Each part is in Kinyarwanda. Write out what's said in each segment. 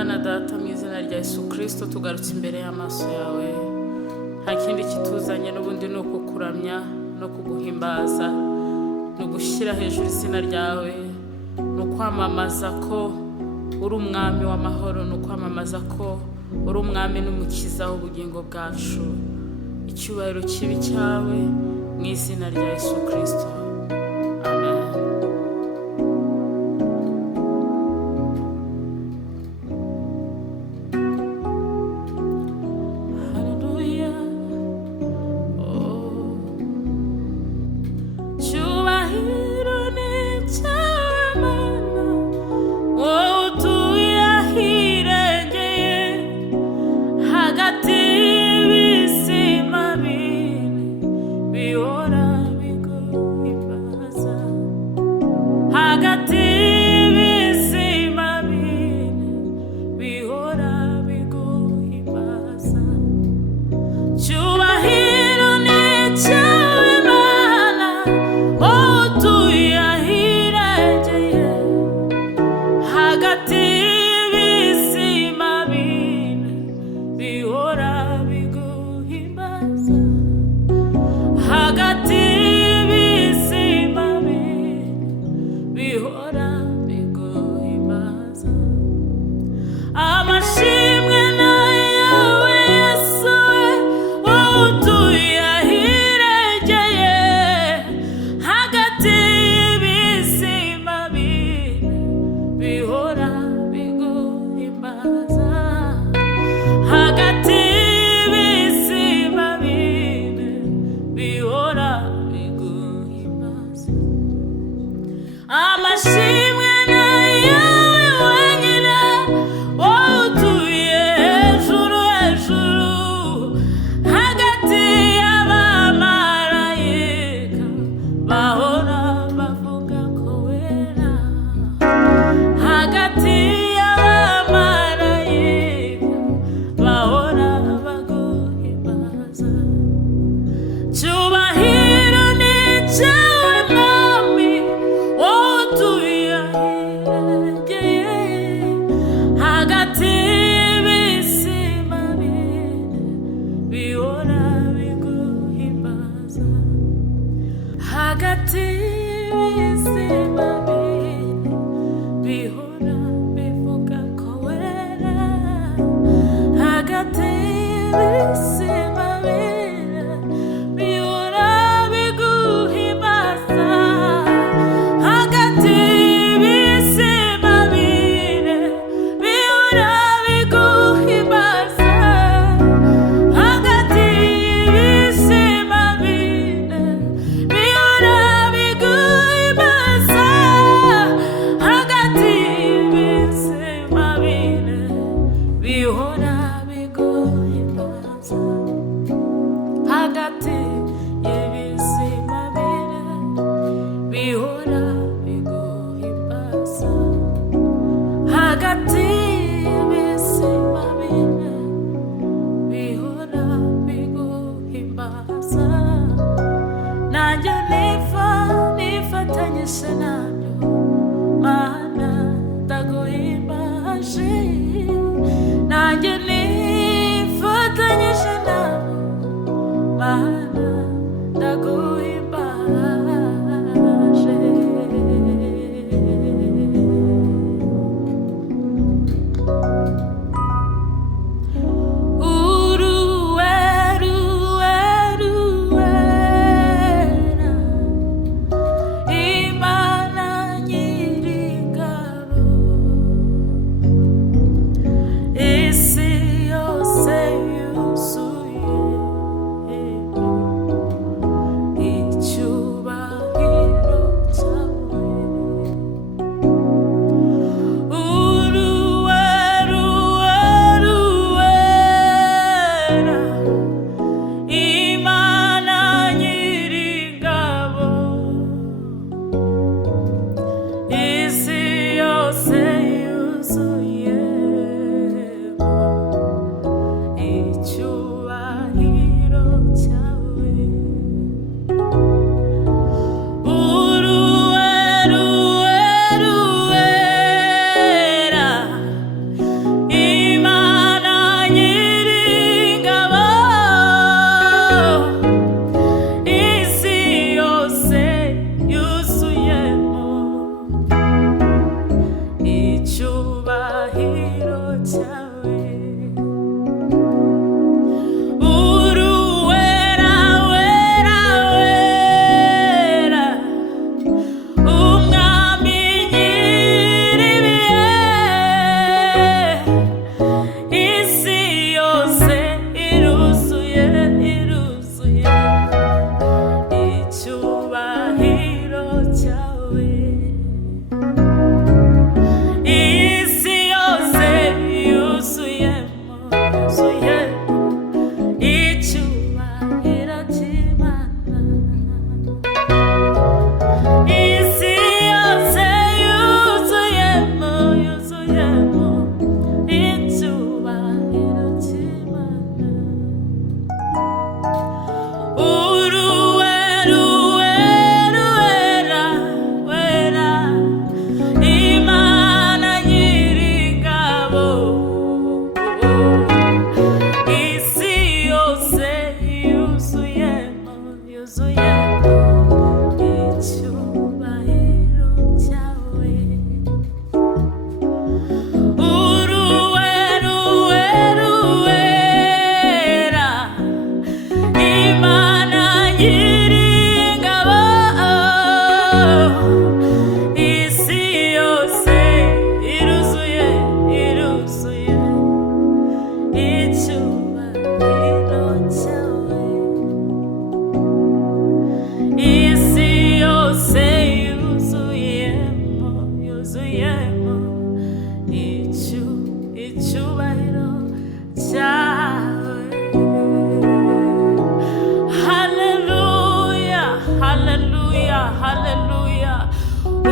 Mana data mu izina rya Yesu Kristo tugarutse imbere y'amaso yawe, nta kindi kituzanye n'ubundi ni ukukuramya no kuguhimbaza, no gushyira hejuru izina ryawe, no kwamamaza ko uri umwami w'amahoro, no kwamamaza ko uri umwami n'umukiza w'ubugingo bwacu. Icyubahiro kibi cyawe mu izina rya Yesu Kristo. Amen. Ese icyubahiro cyawe. Haleluya, haleluya, haleluya.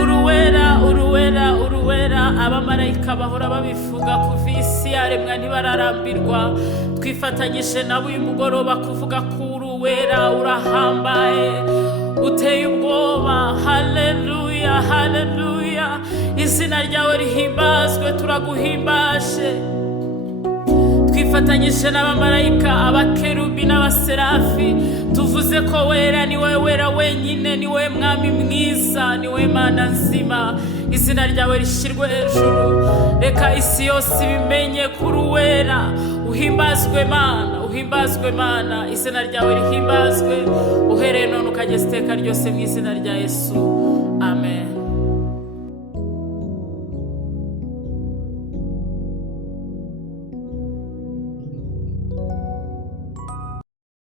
Uruwera, uruwera, uruwera. Abamarayika bahora babivuga kuva isi yaremwa ntibararambirwa. Twifatanyije nabo uyu mugoroba kuvuga ko uruwera, urahambaye, uteye ubwoba. Haleluya, haleluya. Izina ryawe rihimbazwe, turaguhimbaje. Twifatanyije n'abamarayika, abakerubi n'abaserafi, tuvuze ko wera ni wowe wera wenyine, ni wowe mwami mwiza, ni wowe mana nzima. Izina ryawe rishyirwe hejuru, reka isi yose ibimenye kuri uwera. Uhimbazwe mana, uhimbazwe mana, izina ryawe rihimbazwe uhereye none ukageza iteka ryose mu izina rya Yesu.